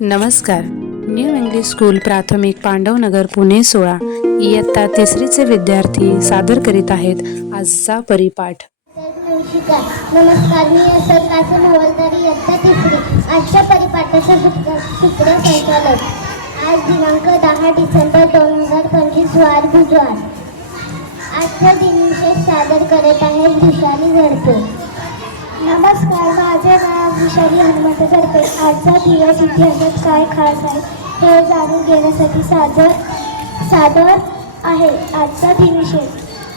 नमस्कार. New English school प्राथमिक पांडवनगर पुणे 16 इयत्ता तिसरीचे विद्यार्थी सादर करीत आहेत आजचा परिपाठ. नमस्कार, मी असल कासन हवालदार इयत्ता तिसरी. आजच्या परिपाठाचे सूत्र संचालक. आज दिनांक 10 डिसेंबर 2025 वार बुधवार. आजचं दिनविशेष सादर करत आहे विशाली झडपे. नमस्कार, माझे नाव विशाली हनुमंत झडपे. आजचा दिवस इतिहासात काय खास आहे हे जाणून घेण्यासाठी सादर आहे. आजचा दिनविशेष.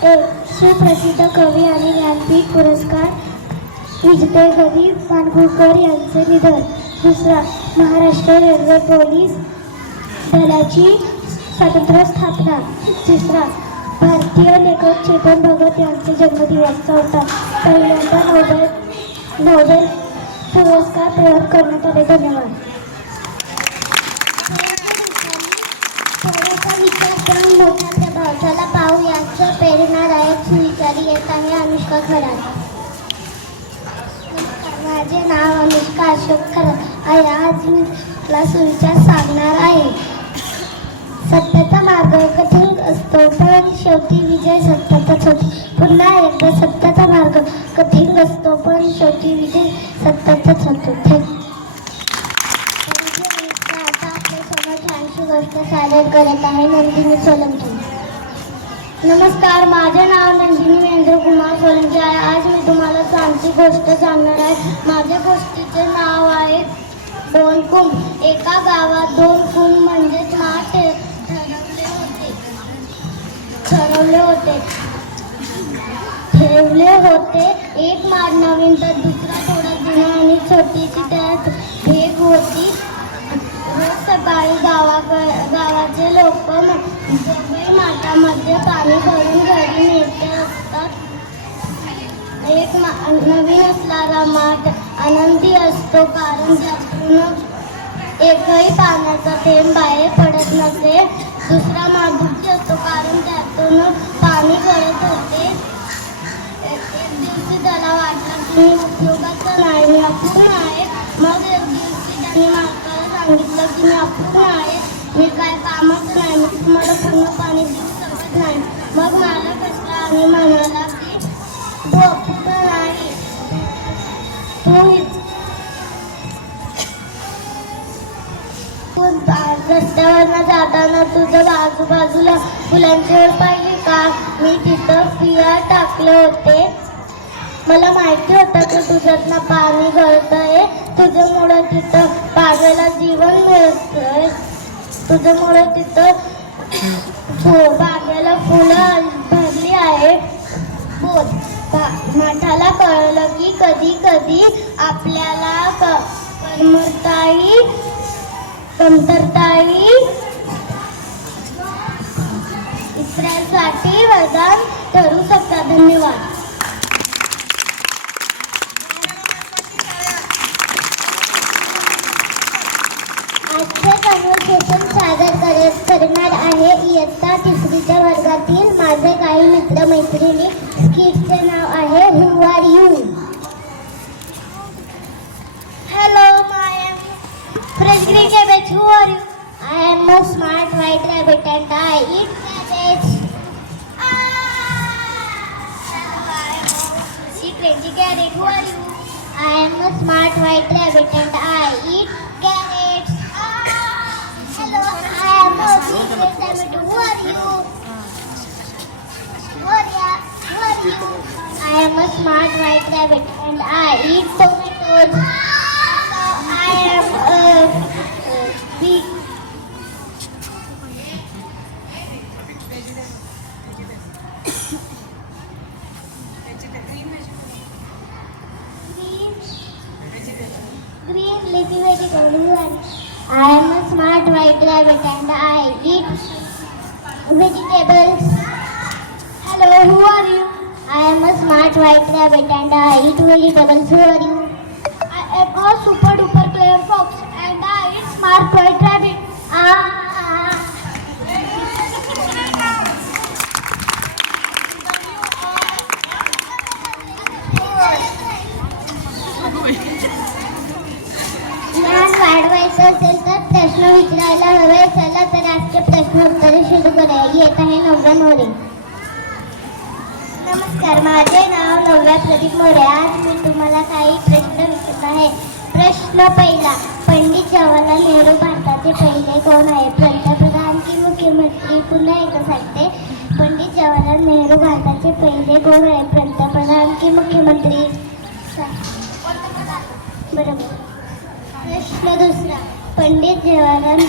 1. सुप्रसिद्ध कवी आणि ज्ञानपीठ पुरस्कार विजेते गदी माडगूळकर यांचे निधन. 2. महाराष्ट्र रेल्वे पोलीस दलाची स्वतंत्र स्थापना. 3. भारतीय लेखक चेतन भगत यांचे जन्मदिवस. 4. पहिल्यांदा नोबेल पुरस्कार प्रदान करण्यात आले. धन्यवाद. थोडासा विचार करून मोठ्या प्रभावाला पाहू. याचं प्रेरणादायक सुविचारी येत आहे अनुष्का खरात. माझे नाव अनुष्का अशोक खरात आहे. आज मी तुला सुविचार सांगणार आहे. सत्याचा मार्ग कठीण असतो पण शेवटी विजय सत्याचाच होतो. पुन्हा एकदा सत्याचा मार्ग कठीण असतो पण शेवटी विजय सत्याचाच होतो. आता आपल्या समोर छानशी गोष्ट सादर करत आहे नंदिनी सोलंकी. नमस्कार, माझे नाव नंदिनी महेंद्र कुमार सोलंकी आहे. आज मी तुम्हाला छानशी गोष्ट सांगणार आहे. माझ्या गोष्टीचे नाव आहे दोन कुंभ. एका गावात दोन कुंभ म्हणजेच माठ ठेवले होते. एक माठ नवीन तर दुसरा थोडा जुना आणि छोटीशी त्यात भेग होती. रोज सकाळी गावाचे लोक दोघे माठामध्ये पाणी भरून घरी नेत असतात. एक नवीन असणारा माठ आनंदी असतो कारण त्यातून एकही पाण्याचा थेंब बाहेर पडत नसे. दुसरा माठ दुःखी असतो कारण त्यातून पाणी गळत होते. एक दिवशी त्याला वाटलं की मी उपयोगाचं नाही, मी अपूर्ण आहे. मग एक दिवशी त्यांनी मालकाला सांगितलं की मी अपूर्ण आहे, मी काय कामाचं नाही, मी तुम्हाला पूर्ण पाणी देऊ शकत नाही. मग मालक असला आणि म्हणाला की तू अपूर्ण नाही, रस्त्यावरनं जाताना तुझं आजूबाजूला फुलांची ओढ पाहिली का? मी तिथं बिया टाकले होते. मला माहिती होतं की तुझ्यातनं पाणी गळतंय. तुझ्यामुळं तिथं बागेला जीवन मिळतंय. तुझ्यामुळं तिथं बागेला फुलं भरली आहे. बोल. माठाला कळलं की कधी कधी आपल्याला कमतरताही इतरांसाठी वरदान ठरू शकतात. धन्यवाद. आजचे कन्व्हर्सेशन सादर करणार आहे इयत्ता तिसरीच्या वर्गातील माझे काही मित्रमैत्रिणी. स्किटचे नाव आहे who are you. Hello, Frisbee cabbage, who are you? I am a smart white rabbit and I eat cabbage. She crazy carrot, who are you? I am a smart white rabbit and I eat carrots. Hello, I am a secret tomato, who are you? Gloria, who are you? I am a smart white rabbit and I eat tomatoes. I am a big green leafy vegetable. I am a smart white rabbit and I eat vegetables. Hello, who are you? I am a smart white rabbit and I eat vegetables. Who are you? I am a super duper clever fox and I eat smart white rabbit. ज्ञान वाढवायचं असेल तर नवव्या प्रदीप मोरे. आज मी तुम्हाला काही प्रश्न विचारत आहे. प्रश्न पहिला, पंडित जवाहरलाल नेहरू भारताचे पहिले कोण आहे? पंतप्रधान की मुख्यमंत्री? पुन्हा एकदा सांगते, पंडित जवाहरलाल नेहरू भारताचे पहिले कोण आहे? पंतप्रधान की मुख्यमंत्री? बरोबर. प्रश्न दुसरा, पंडित नेहरू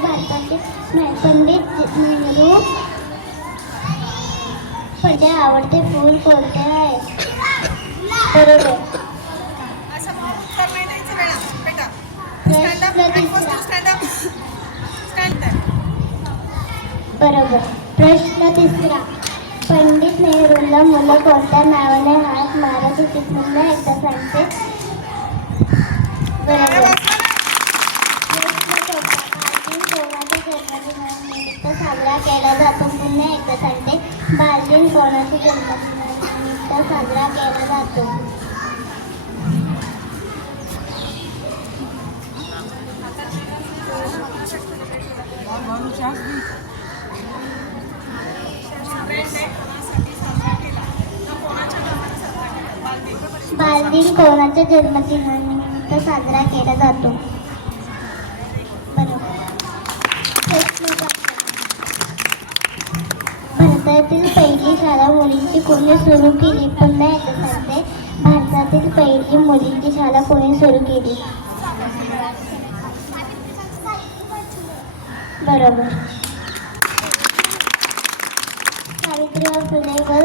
भारताचे पंडित आवडते फूल कोणते आहे? बरोबर. प्रश्न तिसरा, बरोबर. प्रश्न तिसरा, पंडित नेहरूंना मुलं कोणत्या नावाने हाक मारत होती? पुन्हा एकदा सांगते. बरोबर. प्रश्न चौथा, बालदिन कोणाच्या जन्मदिनानिमित्त साजरा केला जातो? पुन्हा एकदा सांगते, बालदिन कोणाच्या जन्मदिनानिमित्त साजरा केला जातो? बालदिन कोणाच्या जन्मदिनानिमित्त साजरा केला जातो? बरोबर. प्रश्न पाच, भारतातील पहिली शाळा मुलींची कोणी सुरू केली? पुन्हा एकदा सांगते, भारतातील पहिली मुलींची शाळा कोणी सुरू केली? बरोबर. सावित्रीबाई फुले व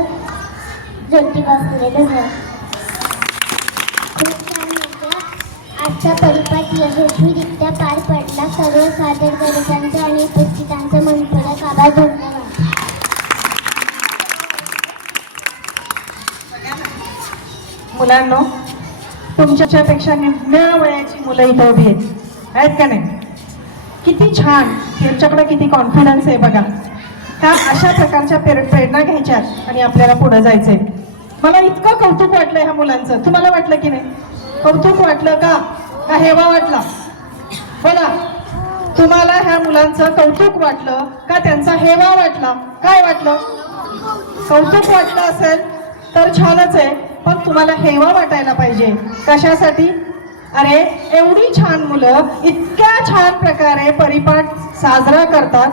ज्योतिबा फुले. धन्यवाद. खूप छान होतं. आजचा परिपाठ यशस्वीरित्या पार पडला. सर्व सादरकर्त्यांचा आणि उपस्थितांचा मनपूर्वक आभार. धन्यवाद. मुलांनो, तुमच्यापेक्षा निम्म्या वयाची मुलं इथं उभी आहेत का नाही? किती छान, त्यांच्याकडे किती कॉन्फिडन्स आहे बघा. का अशा प्रकारच्या प्रेरणा घ्यायच्यात आणि आपल्याला पुढे जायचंय. मला इतकं कौतुक वाटलं ह्या मुलांचं. तुम्हाला वाटलं की नाही? कौतुक वाटलं का हेवा वाटला? बोला, तुम्हाला ह्या मुलांचं कौतुक वाटलं का त्यांचा हेवा वाटला? काय वाटलं? कौतुक वाटलं असेल तर छानच आहे, पण तुम्हाला हेवा वाटायला पाहिजे. कशासाठी? अरे एवढी छान मुलं इतक्या छान प्रकारे परिपाठ साजरा करतात.